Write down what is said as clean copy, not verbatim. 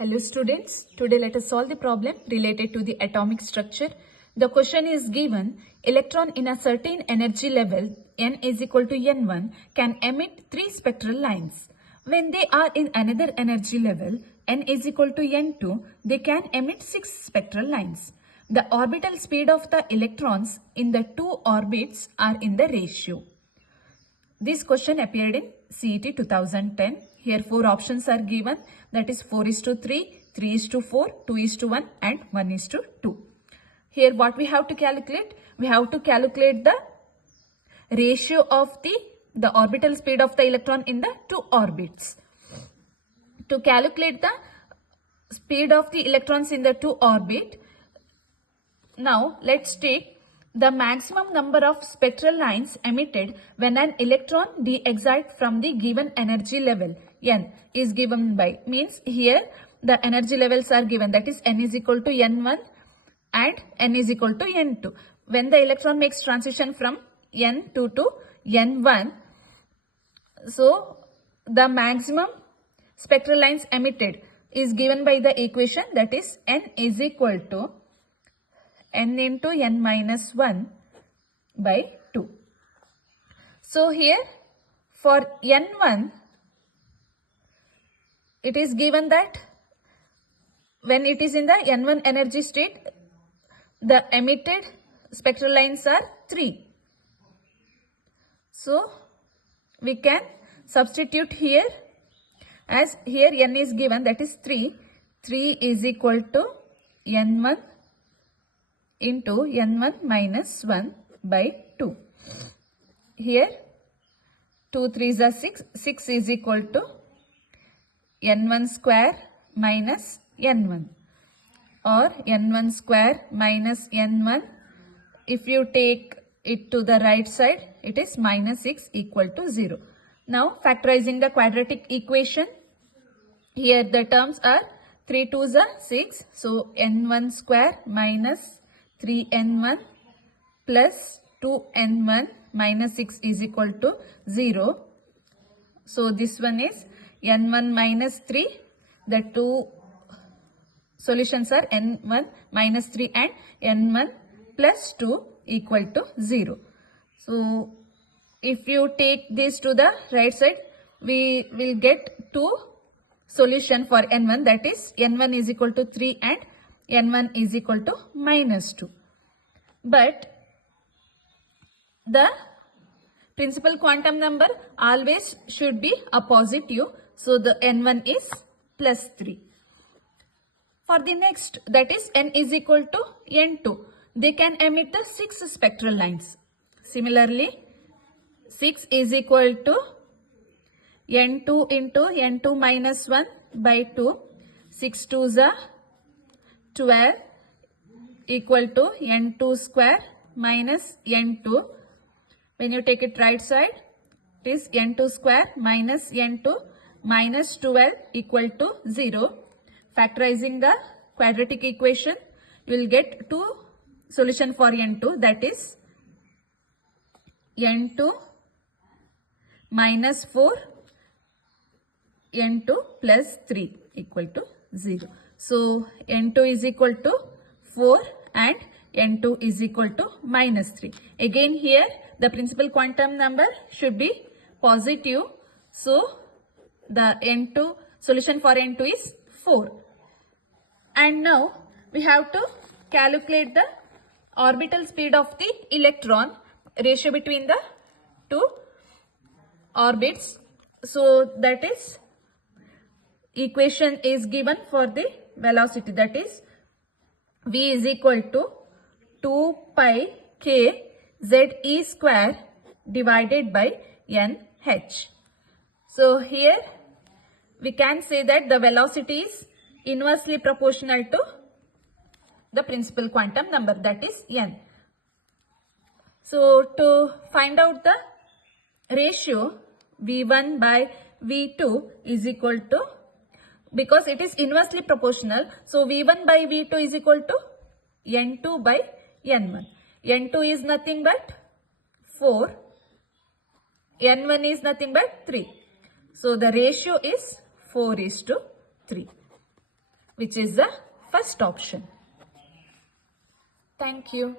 Hello students, today let us solve the problem related to the atomic structure. The question is given, electron in a certain energy level n is equal to n1 can emit 3 spectral lines. When they are in another energy level n is equal to n2, they can emit 6 spectral lines. The orbital speed of the electrons in the two orbits are in the ratio. This question appeared in CET 2010. Here 4 options are given, that is 4:3, 3:4, 2:1 and 1:2. Here what we have to calculate? We have to calculate the ratio of the orbital speed of the electron in the two orbits. To calculate the speed of the electrons in the two orbits, now let's take the maximum number of spectral lines emitted when an electron de-excites from the given energy level n is given by, means here the energy levels are given, that is n is equal to n1 and n is equal to n2. When the electron makes transition from n2 to n1, so the maximum spectral lines emitted is given by the equation, that is n is equal to n into n minus 1 by 2. So here for n1, it is given that when it is in the n1 energy state, the emitted spectral lines are 3. So we can substitute here, as here n is given, that is 3. 3 is equal to n1 into n1 minus 1 by 2. Here 2 3s are 6. 6 is equal to n1 square minus n1, or n1 square minus n1. If you take it to the right side, it is minus 6 equal to 0. Now factorizing the quadratic equation, here the terms are 3 2s are 6. So n1 square minus 3n1 plus 2n1 minus 6 is equal to 0. So this one is n1 minus 3. The two solutions are n1 minus 3 and n1 plus 2 equal to 0. So if you take this to the right side, we will get two solution for n1, that is n1 is equal to 3 and n1 is equal to minus 2. But the principal quantum number always should be a positive. So the n1 is plus 3. For the next, that is n is equal to n2, they can emit the 6 spectral lines. Similarly, 6 is equal to n2 into n2 minus 1 by 2. 6 2s are 12 equal to n2 square minus n2. When you take it right side, it is n2 square minus n2 minus 12 equal to 0. Factorizing the quadratic equation, you will get two solution for n2, that is n2 minus 4 n2 plus 3 equal to 0. So n2 is equal to 4 and n2 is equal to minus 3. Again here the principal quantum number should be positive. So the n2 solution for n2 is 4. And now we have to calculate the orbital speed of the electron, ratio between the two orbits. So that is equation is given for the velocity, that is v is equal to 2 pi k ze square divided by nh. So here we can say that the velocity is inversely proportional to the principal quantum number, that is n. So to find out the ratio, v1 by v2 is equal to, because it is inversely proportional, so v1 by v2 is equal to n2 by n1. n2 is nothing but 4, n1 is nothing but 3. So the ratio is 4:3. which is the first option. Thank you.